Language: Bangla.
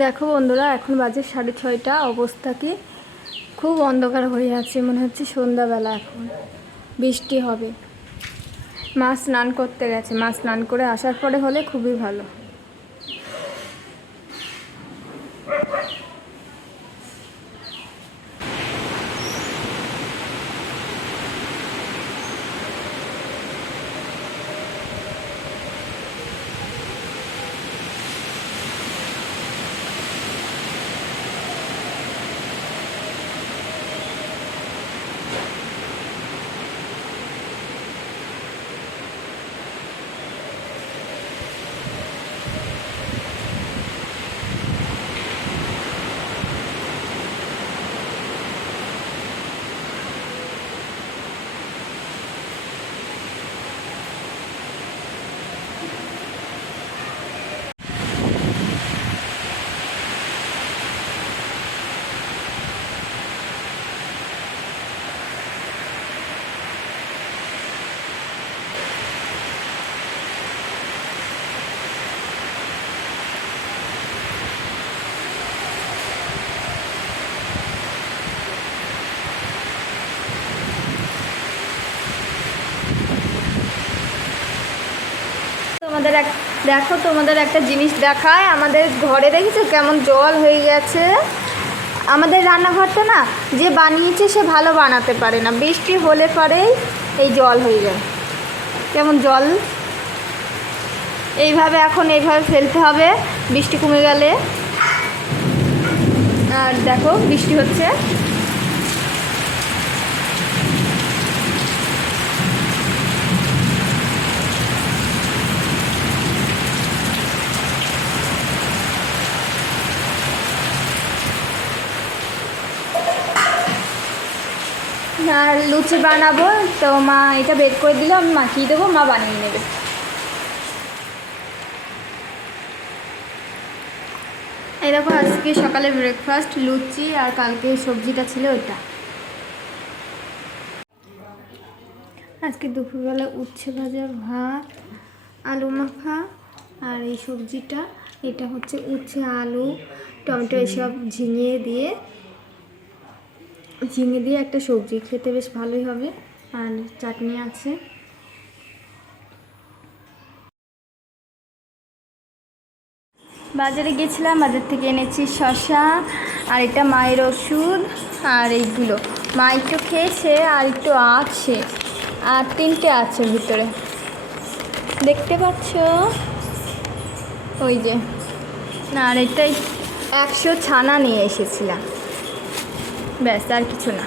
দেখো বন্ধুরা, এখন বাজে 6:30। অবস্থা কি খুব অন্ধকার হয়ে আছে, মনে হচ্ছে সন্ধ্যাবেলা। এখন বৃষ্টি হবে। মা স্নান করতে গেছে, মা স্নান করে আসার পরে হলে খুবই ভালো। তোমাদের একটা জিনিস দেখায়। আমাদের ঘরে দেখেছো কেমন জল হয়ে গেছে। আমাদের রান্নাঘরটা না, যে বানিয়েছে সে ভালো বানাতে পারে না, বৃষ্টি হলে পরেই এই জল হয়ে যায়। কেমন জল, এইভাবে ফেলতে হবে বৃষ্টি কমে গেলে। আর দেখো বৃষ্টি হচ্ছে। আর লুচি বানাবো, তো মা এটা বের করে দিলে আমি মাখিয়ে দেবো, মা বানিয়ে নেবে। এই দেখো, আজকে সকালে ব্রেকফাস্ট লুচি, আর কালকে সবজিটা ছিল ওইটা। আজকে দুপুরবেলা উচ্ছে ভাজা, ভাত, আলু মাখা, আর এই সবজিটা, এটা হচ্ছে উচ্ছে, আলু, টমেটো এসব ঝিঙে দিয়ে একটা সবজি, খেতে বেশ ভালোই হবে। আর চাটনি আছে। বাজারে গেছিলাম, বাজার থেকে এনেছি শসা, আর এটা মায়ের ওষুধ, আর এইগুলো মা একটু খেয়েছে, আর একটু আছে, আর 3টে আছে ভিতরে, দেখতে পাচ্ছ ওই যে। না, আর এটাই 100 ছানা নিয়ে এসেছিলাম, ব্যাস, আর কিছু না।